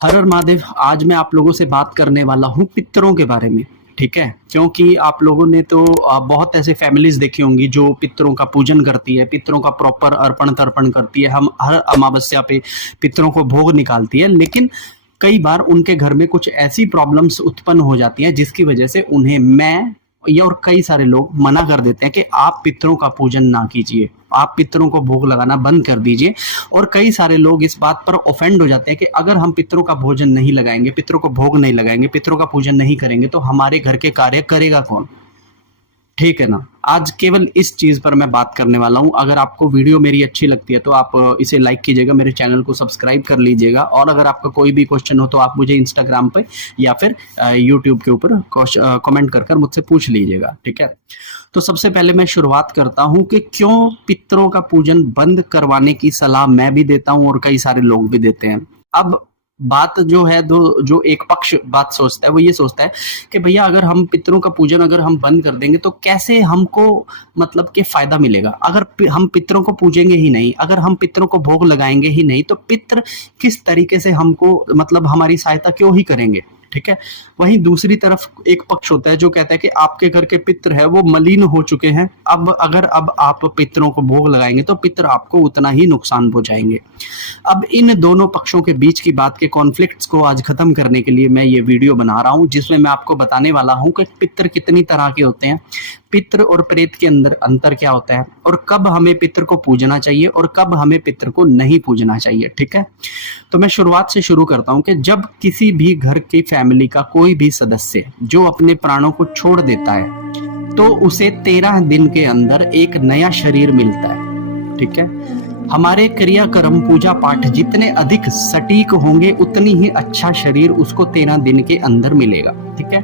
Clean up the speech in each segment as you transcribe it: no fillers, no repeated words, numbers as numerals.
हर हर महादेव। आज मैं आप लोगों से बात करने वाला हूँ पितरों के बारे में। ठीक है, क्योंकि आप लोगों ने तो बहुत ऐसे फैमिलीज देखी होंगी जो पितरों का पूजन करती है, पितरों का प्रॉपर अर्पण तर्पण करती है। हम हर अमावस्या पे पितरों को भोग निकालती है, लेकिन कई बार उनके घर में कुछ ऐसी प्रॉब्लम्स उत्पन्न हो जाती हैं जिसकी वजह से उन्हें मैं या और कई सारे लोग मना कर देते हैं कि आप पितरों का पूजन ना कीजिए, आप पितरों को भोग लगाना बंद कर दीजिए। और कई सारे लोग इस बात पर ऑफेंड हो जाते हैं कि अगर हम पितरों का भोजन नहीं लगाएंगे, पितरों को भोग नहीं लगाएंगे, पितरों का पूजन नहीं करेंगे तो हमारे घर के कार्य करेगा कौन। ठीक है ना। आज केवल इस चीज पर मैं बात करने वाला हूं। अगर आपको वीडियो मेरी अच्छी लगती है तो आप इसे लाइक कीजिएगा, मेरे चैनल को सब्सक्राइब कर लीजिएगा। और अगर आपका कोई भी क्वेश्चन हो तो आप मुझे इंस्टाग्राम पे या फिर यूट्यूब के ऊपर कमेंट कर मुझसे पूछ लीजिएगा। ठीक है, तो सबसे पहले मैं शुरुआत करता हूं कि क्यों पितरों का पूजन बंद करवाने की सलाह मैं भी देता हूं और कई सारे लोग भी देते हैं। अब बात जो है, दो जो एक पक्ष बात सोचता है वो ये सोचता है कि भैया अगर हम पितरों का पूजन अगर हम बंद कर देंगे तो कैसे हमको मतलब कि फायदा मिलेगा। अगर हम पितरों को पूजेंगे ही नहीं, अगर हम पितरों को भोग लगाएंगे ही नहीं, तो पितर किस तरीके से हमको मतलब हमारी सहायता क्यों ही करेंगे। ठीक है, वहीं दूसरी तरफ एक पक्ष होता है जो कहता है कि आपके घर के पितर है वो मलिन हो चुके हैं, अब आप पितरों को भोग लगाएंगे तो पितर आपको उतना ही नुकसान पहुंचाएंगे। अब इन दोनों पक्षों के बीच की बात के कॉन्फ्लिक्ट्स को आज खत्म करने के लिए मैं ये वीडियो बना रहा हूं, जिसमें मैं आपको बताने वाला हूं कि पितर कितनी तरह के होते हैं, पितर और प्रेत के अंदर अंतर क्या होता है, और कब हमें पितर को पूजना चाहिए और कब हमें पितर को नहीं पूजना चाहिए। ठीक है, तो मैं शुरुआत से शुरू करता हूं कि जब किसी भी घर की फैमिली का कोई भी सदस्य जो अपने प्राणों को छोड़ देता है तो उसे 13 दिन के अंदर एक नया शरीर मिलता है। ठीक है, हमारे क्रियाक्रम पूजा पाठ जितने अधिक सटीक होंगे उतनी ही अच्छा शरीर उसको 13 दिन के अंदर मिलेगा। ठीक है,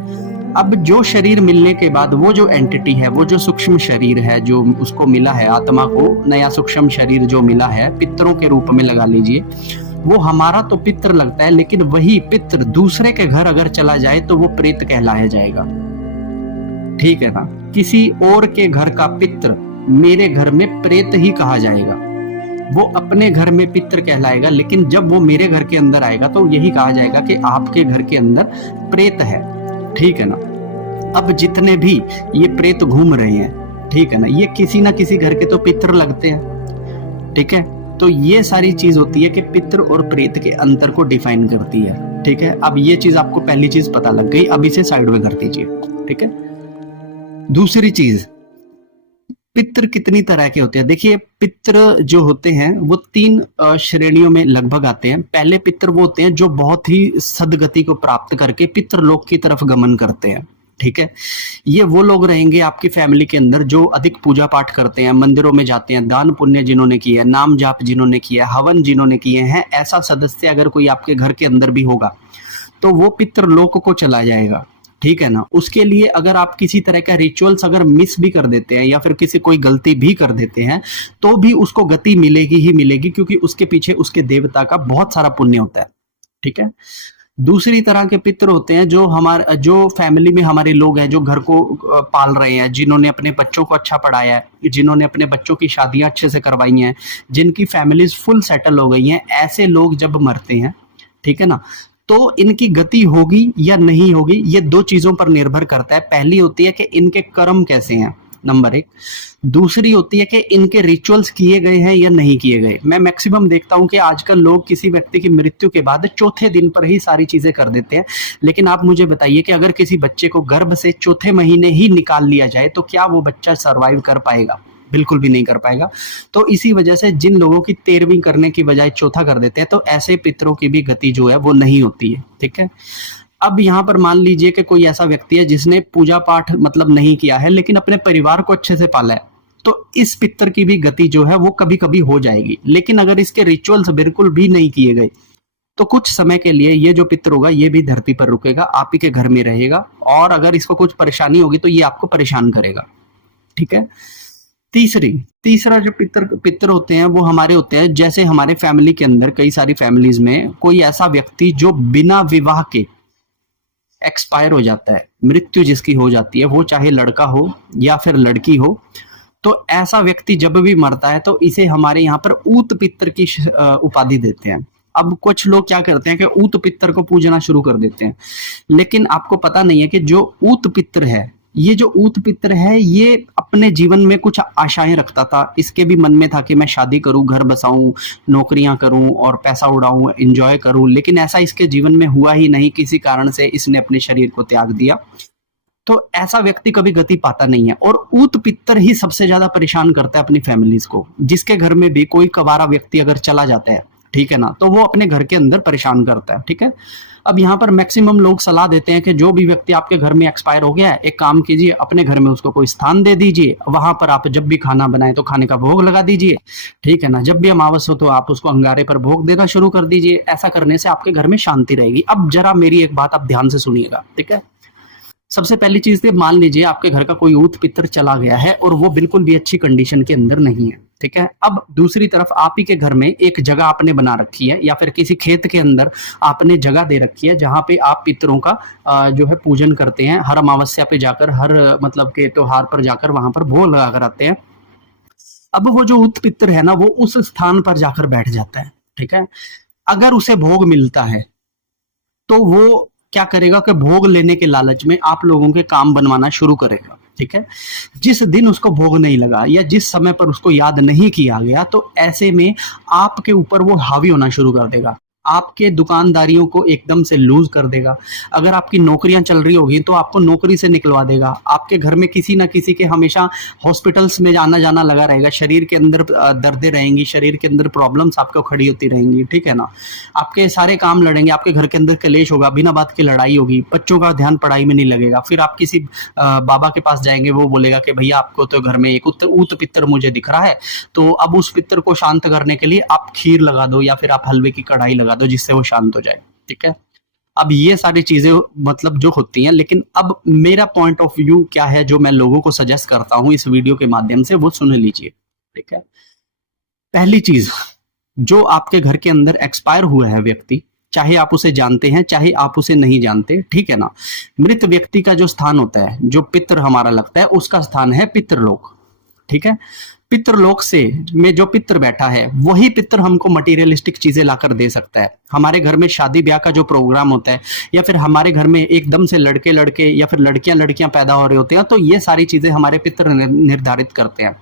अब जो शरीर मिलने के बाद वो जो एंटिटी है, वो जो सूक्ष्म शरीर है जो उसको मिला है, आत्मा को नया सूक्ष्म शरीर जो मिला है पितरों के रूप में लगा लीजिए, वो हमारा तो पितर लगता है, लेकिन वही पितर दूसरे के घर अगर चला जाए तो वो प्रेत कहलाया जाएगा। ठीक है ना, किसी और के घर का पितर मेरे घर में प्रेत ही कहा जाएगा। वो अपने घर में पितर कहलाएगा, लेकिन जब वो मेरे घर के अंदर आएगा तो यही कहा जाएगा कि आपके घर के अंदर प्रेत है। ठीक है ना। अब जितने भी ये प्रेत घूम रहे हैं, ठीक है ना, ये किसी ना किसी घर के तो पितर लगते हैं। ठीक है, तो ये सारी चीज होती है कि पितर और प्रेत के अंतर को डिफाइन करती है। ठीक है, अब ये चीज आपको पहली चीज पता लग गई, अब इसे साइड में कर दीजिए। ठीक है, दूसरी चीज, पितर कितनी तरह के होते हैं। देखिए, पितर जो होते हैं वो 3 श्रेणियों में लगभग आते हैं। पहले पितर वो होते हैं जो बहुत ही सदगति को प्राप्त करके पितर लोक की तरफ गमन करते हैं। ठीक है, ये वो लोग रहेंगे आपकी फैमिली के अंदर जो अधिक पूजा पाठ करते हैं, मंदिरों में जाते हैं, दान पुण्य जिन्होंने किया है, नाम जाप जिन्होंने किया है, हवन जिन्होंने किए हैं, ऐसा सदस्य अगर कोई आपके घर के अंदर भी होगा तो वो पितर लोक को चला जाएगा। ठीक है ना। उसके लिए अगर आप किसी तरह का रिचुअल्स अगर मिस भी कर देते हैं या फिर किसी कोई गलती भी कर देते हैं तो भी उसको गति मिलेगी ही मिलेगी, क्योंकि उसके पीछे उसके देवता का बहुत सारा पुण्य होता है। ठीक है, दूसरी तरह के पितर होते हैं जो फैमिली में हमारे लोग हैं जो घर को पाल रहे हैं, जिन्होंने अपने बच्चों को अच्छा पढ़ाया है, जिन्होंने अपने बच्चों की शादियां अच्छे से करवाई हैं, जिनकी फैमिलीज फुल सेटल हो गई हैं, ऐसे लोग जब मरते हैं, ठीक है ना, तो इनकी गति होगी या नहीं होगी ये 2 चीजों पर निर्भर करता है। पहली होती है कि इनके कर्म कैसे हैं, नंबर 1। दूसरी होती है कि इनके रिचुअल्स किए गए हैं या नहीं किए गए। मैं मैक्सिमम देखता हूं कि आजकल लोग किसी व्यक्ति की मृत्यु के बाद चौथे दिन पर ही सारी चीजें कर देते हैं, लेकिन आप मुझे बताइए कि अगर किसी बच्चे को गर्भ से चौथे महीने ही निकाल लिया जाए तो क्या वो बच्चा सर्वाइव कर पाएगा? बिल्कुल भी नहीं कर पाएगा। तो इसी वजह से जिन लोगों की 13वीं करने की बजाय चौथा कर देते हैं तो ऐसे पितरों की भी गति जो है वो नहीं होती है। ठीक है, अब यहाँ पर मान लीजिए कि कोई ऐसा व्यक्ति है जिसने पूजा पाठ मतलब नहीं किया है लेकिन अपने परिवार को अच्छे से पाला है, तो इस पितर की भी गति जो है वो कभी कभी हो जाएगी। लेकिन अगर इसके रिचुअल्स बिल्कुल भी नहीं किए गए तो कुछ समय के लिए ये जो पितर होगा ये भी धरती पर रुकेगा, आप ही के घर में रहेगा, और अगर इसको कुछ परेशानी होगी तो ये आपको परेशान करेगा। ठीक है, तीसरा जो पितर होते हैं वो हमारे होते हैं, जैसे हमारे फैमिली के अंदर कई सारी फैमिलीज में कोई ऐसा व्यक्ति जो बिना विवाह के एक्सपायर हो जाता है, मृत्यु जिसकी हो जाती है, वो चाहे लड़का हो या फिर लड़की हो, तो ऐसा व्यक्ति जब भी मरता है तो इसे हमारे यहाँ पर ऊत पितर की उपाधि देते हैं। अब कुछ लोग क्या करते हैं कि ऊत पितर को पूजना शुरू कर देते हैं, लेकिन आपको पता नहीं है कि जो ऊत पितर है, ये जो ऊत पितर है, ये अपने जीवन में कुछ आशाएं रखता था। इसके भी मन में था कि मैं शादी करूं, घर बसाऊं, नौकरियां करूं और पैसा उड़ाऊं, एंजॉय करूं, लेकिन ऐसा इसके जीवन में हुआ ही नहीं। किसी कारण से इसने अपने शरीर को त्याग दिया। तो ऐसा व्यक्ति कभी गति पाता नहीं है। और ऊत पित्तर ही सबसे ज्यादा परेशान करता है अपनी फैमिलीज को। जिसके घर में भी कोई कवारा व्यक्ति अगर चला जाता है, ठीक है ना, तो वो अपने घर के अंदर परेशान करता है, ठीक है। अब यहाँ पर मैक्सिमम लोग सलाह देते हैं कि जो भी व्यक्ति आपके घर में एक्सपायर हो गया है, एक काम कीजिए, अपने घर में उसको कोई स्थान दे दीजिए, वहां पर आप जब भी खाना बनाए तो खाने का भोग लगा दीजिए, ठीक है ना। जब भी अमावस हो तो आप उसको अंगारे पर भोग देना शुरू कर दीजिए। ऐसा करने से आपके घर में शांति रहेगी। अब जरा मेरी एक बात आप ध्यान से सुनिएगा, ठीक है। सबसे पहली चीज तो मान लीजिए आपके घर का कोई ऊत पितर चला गया है और वो बिल्कुल भी अच्छी कंडीशन के अंदर नहीं है, ठीक है। अब दूसरी तरफ आप ही के घर में एक जगह आपने बना रखी है या फिर किसी खेत के अंदर आपने जगह दे रखी है जहां पे आप पितरों का जो है पूजन करते हैं। हर अमावस्या पे जाकर, हर मतलब के त्योहार पर जाकर वहां पर भोग लगा कर आते हैं। अब वो जो ऊत पितर है ना, वो उस स्थान पर जाकर बैठ जाता है, ठीक है। अगर उसे भोग मिलता है तो वो क्या करेगा कि भोग लेने के लालच में आप लोगों के काम बनवाना शुरू करेगा, ठीक है। जिस दिन उसको भोग नहीं लगा या जिस समय पर उसको याद नहीं किया गया, तो ऐसे में आपके ऊपर वो हावी होना शुरू कर देगा। आपके दुकानदारियों को एकदम से लूज कर देगा। अगर आपकी नौकरियां चल रही होगी तो आपको नौकरी से निकलवा देगा। आपके घर में किसी ना किसी के हमेशा हॉस्पिटल्स में आना जाना लगा रहेगा। शरीर के अंदर दर्दें रहेंगी, शरीर के अंदर प्रॉब्लम्स आपको खड़ी होती रहेंगी, ठीक है ना। आपके सारे काम लड़ेंगे, आपके घर के अंदर कलेश होगा, बिना बात की लड़ाई होगी, बच्चों का ध्यान पढ़ाई में नहीं लगेगा। फिर आप किसी बाबा के पास जाएंगे, वो बोलेगा कि भैया आपको तो घर में एक ऊत पितर मुझे दिख रहा है, तो अब उस पितर को शांत करने के लिए आप खीर लगा दो या फिर आप हलवे की कढ़ाई लगा दो जिससे वो शांत हो जाए, ठीक है। अब ये सारी चीजें मतलब जो होती हैं, लेकिन अब मेरा पॉइंट ऑफ व्यू क्या है जो मैं लोगों को सजेस्ट करता हूं इस वीडियो के माध्यम से, वो सुन लीजिए, ठीक है। पहली चीज, जो आपके घर के अंदर एक्सपायर हुआ है व्यक्ति, चाहे आप उसे जानते हैं चाहे आप उसे नहीं जानते, ठीक है ना, मृत व्यक्ति का जो स्थान होता है, जो पितर हमारा लगता है, उसका स्थान है पितरलोक, ठीक है। पितरलोक से में जो पितर बैठा है, वही पितर हमको मटेरियलिस्टिक चीजें लाकर दे सकता है। हमारे घर में शादी ब्याह का जो प्रोग्राम होता है, या फिर हमारे घर में एकदम से लड़के लड़के या फिर लड़कियां लड़कियां पैदा हो रहे होते हैं, तो ये सारी चीजें हमारे पितर निर्धारित करते हैं।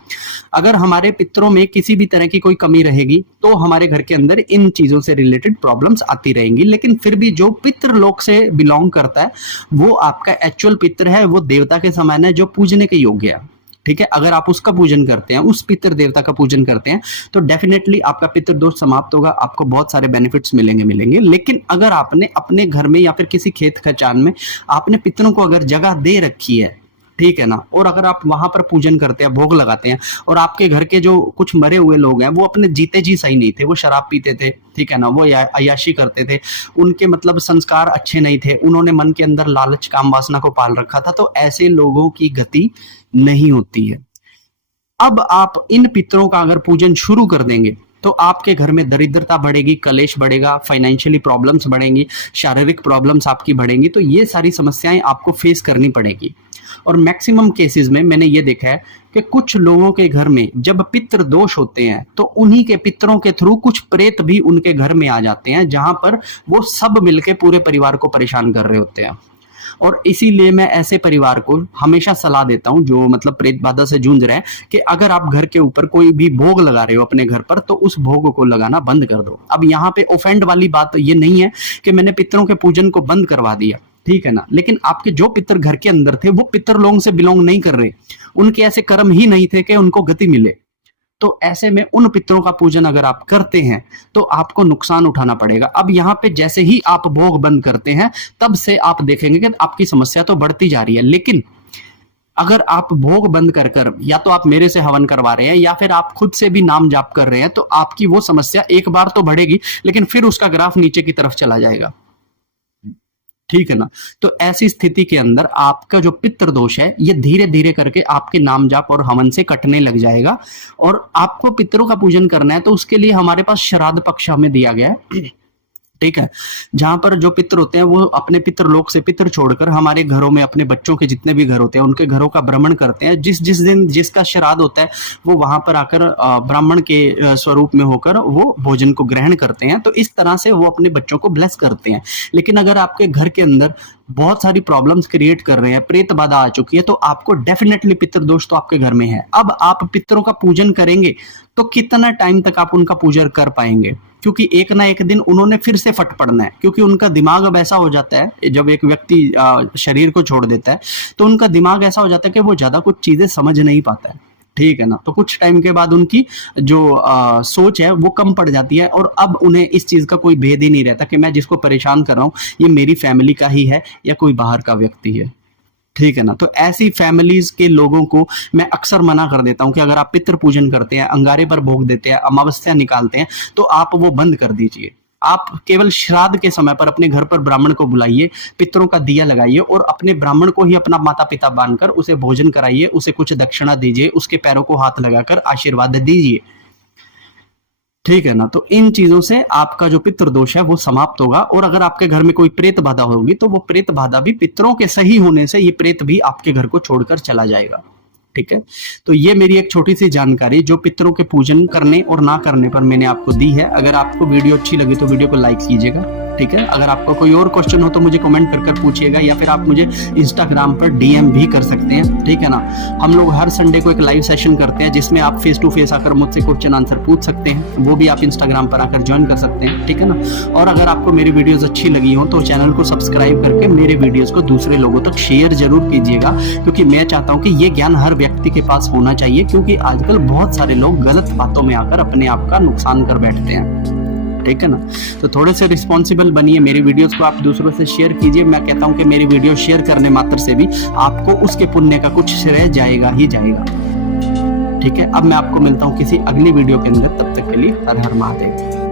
अगर हमारे पितरों में किसी भी तरह की कोई कमी रहेगी तो हमारे घर के अंदर इन चीजों से रिलेटेड प्रॉब्लम्स आती रहेंगी। लेकिन फिर भी जो पितरलोक से बिलोंग करता है, वो आपका एक्चुअल पितर है, वो देवता के समान है, जो पूजने के योग्य है, ठीक है। अगर आप उसका पूजन करते हैं, उस पितर देवता का पूजन करते हैं, तो डेफिनेटली आपका पितर दोष समाप्त होगा, आपको बहुत सारे बेनिफिट्स मिलेंगे। लेकिन अगर आपने अपने घर में या फिर किसी खेत खचान में आपने पितरों को अगर जगह दे रखी है, ठीक है ना, और अगर आप वहां पर पूजन करते हैं, भोग लगाते हैं, और आपके घर के जो कुछ मरे हुए लोग हैं, वो अपने जीते जी सही नहीं थे, वो शराब पीते थे, ठीक है ना, वो अय्याशी करते थे, उनके मतलब संस्कार अच्छे नहीं थे, उन्होंने मन के अंदर लालच काम वासना को पाल रखा था, तो ऐसे लोगों की गति नहीं होती है। अब आप इन पितरों का अगर पूजन शुरू कर देंगे तो आपके घर में दरिद्रता बढ़ेगी, कलेश बढ़ेगा, फाइनेंशियली प्रॉब्लम्स बढ़ेंगी, शारीरिक प्रॉब्लम्स आपकी बढ़ेंगी। तो ये सारी समस्याएं आपको फेस करनी पड़ेगी। और मैक्सिमम केसेस में मैंने ये देखा है कि कुछ लोगों के घर में जब पितृ दोष होते हैं तो उन्हीं के पितरों के थ्रू कुछ प्रेत भी उनके घर में आ जाते हैं, जहां पर वो सब मिलके पूरे परिवार को परेशान कर रहे होते हैं। और इसीलिए मैं ऐसे परिवार को हमेशा सलाह देता हूं जो मतलब प्रेत बाधा से जूझ रहे हैं, कि अगर आप घर के ऊपर कोई भी भोग लगा रहे हो अपने घर पर, तो उस भोग को लगाना बंद कर दो। अब यहाँ पे ऑफेंड वाली बात तो ये नहीं है कि मैंने पितरों के पूजन को बंद करवा दिया, ठीक है ना, लेकिन आपके जो पितर घर के अंदर थे वो पितर लोगों से बिलोंग नहीं कर रहे, उनके ऐसे कर्म ही नहीं थे कि उनको गति मिले। तो ऐसे में उन पितरों का पूजन अगर आप करते हैं तो आपको नुकसान उठाना पड़ेगा। अब यहाँ पे जैसे ही आप भोग बंद करते हैं, तब से आप देखेंगे कि आपकी समस्या तो बढ़ती जा रही है। लेकिन अगर आप भोग बंद कर कर या तो आप मेरे से हवन करवा रहे हैं या फिर आप खुद से भी नाम जाप कर रहे हैं, तो आपकी वो समस्या एक बार तो बढ़ेगी, लेकिन फिर उसका ग्राफ नीचे की तरफ चला जाएगा, ठीक है ना। तो ऐसी स्थिति के अंदर आपका जो पितृ दोष है, ये धीरे धीरे करके आपके नाम जाप और हवन से कटने लग जाएगा। और आपको पितरों का पूजन करना है तो उसके लिए हमारे पास श्राद्ध पक्ष हमें दिया गया है, ठीक है। जहां पर जो पितर होते हैं वो अपने पितरलोक से पितर छोड़कर हमारे घरों में अपने बच्चों के जितने भी घर होते हैं उनके घरों का भ्रमण करते हैं। जिस जिस दिन जिसका श्राद्ध होता है वो वहां पर आकर ब्राह्मण के स्वरूप में होकर वो भोजन को ग्रहण करते हैं। तो इस तरह से वो अपने बच्चों को ब्लेस करते हैं। लेकिन अगर आपके घर के अंदर बहुत सारी प्रॉब्लम्स क्रिएट कर रहे हैं, प्रेत बाधा आ चुकी है, तो आपको डेफिनेटली पितृ दोष तो आपके घर में है। अब आप पितरों का पूजन करेंगे तो कितना टाइम तक आप उनका पूजन कर पाएंगे, क्योंकि एक ना एक दिन उन्होंने फिर से फट पड़ना है। क्योंकि उनका दिमाग अब ऐसा हो जाता है, जब एक व्यक्ति शरीर को छोड़ देता है तो उनका दिमाग ऐसा हो जाता है कि वो ज्यादा कुछ चीजें समझ नहीं पाता है, ठीक है ना। तो कुछ टाइम के बाद उनकी जो सोच है वो कम पड़ जाती है और अब उन्हें इस चीज का कोई भेद ही नहीं रहता कि मैं जिसको परेशान कर रहा हूँ ये मेरी फैमिली का ही है या कोई बाहर का व्यक्ति है, ठीक है ना। तो ऐसी फैमिलीज के लोगों को मैं अक्सर मना कर देता हूं कि अगर आप पितृ पूजन करते हैं, अंगारे पर भोग देते हैं, अमावस्या निकालते हैं, तो आप वो बंद कर दीजिए। आप केवल श्राद्ध के समय पर अपने घर पर ब्राह्मण को बुलाइए, पितरों का दिया लगाइए और अपने ब्राह्मण को ही अपना माता पिता मानकर उसे भोजन कराइए, उसे कुछ दक्षिणा दीजिए, उसके पैरों को हाथ लगाकर आशीर्वाद दीजिए, ठीक है ना। तो इन चीजों से आपका जो पितृ दोष है वो समाप्त होगा। और अगर आपके घर में कोई प्रेत बाधा होगी तो वो प्रेत बाधा भी पितरों के सही होने से ये प्रेत भी आपके घर को छोड़कर चला जाएगा, ठीक है। तो ये मेरी एक छोटी सी जानकारी जो पितरों के पूजन करने और ना करने पर मैंने आपको दी है। अगर आपको वीडियो अच्छी लगी तो वीडियो को लाइक कीजिएगा, ठीक है। अगर आपको कोई और क्वेश्चन हो तो मुझे कमेंट कर पूछिएगा या फिर आप मुझे इंस्टाग्राम पर डीएम भी कर सकते हैं, ठीक है ना। हम लोग हर संडे को एक लाइव सेशन करते हैं जिसमें आप फेस टू फेस आकर मुझसे क्वेश्चन आंसर पूछ सकते हैं, वो भी आप इंस्टाग्राम पर आकर ज्वाइन कर सकते हैं, ठीक है ना। और अगर आपको मेरी वीडियोस अच्छी लगी हो तो चैनल को सब्सक्राइब करके मेरे वीडियोस को दूसरे लोगों तक शेयर जरूर कीजिएगा, क्योंकि मैं चाहता हूँ कि ये ज्ञान हर व्यक्ति के पास होना चाहिए। क्योंकि आजकल बहुत सारे लोग गलत बातों में आकर अपने आप का नुकसान कर बैठते हैं, ठीक है ना। तो थोड़े से रिस्पॉन्सिबल बनिए, मेरी वीडियोस को आप दूसरों से शेयर कीजिए। मैं कहता हूं कि मेरी वीडियो शेयर करने मात्र से भी आपको उसके पुण्य का कुछ श्रेय जाएगा ही जाएगा, ठीक है। अब मैं आपको मिलता हूं किसी अगली वीडियो के अंदर, तब तक के लिए हर हर महादेव।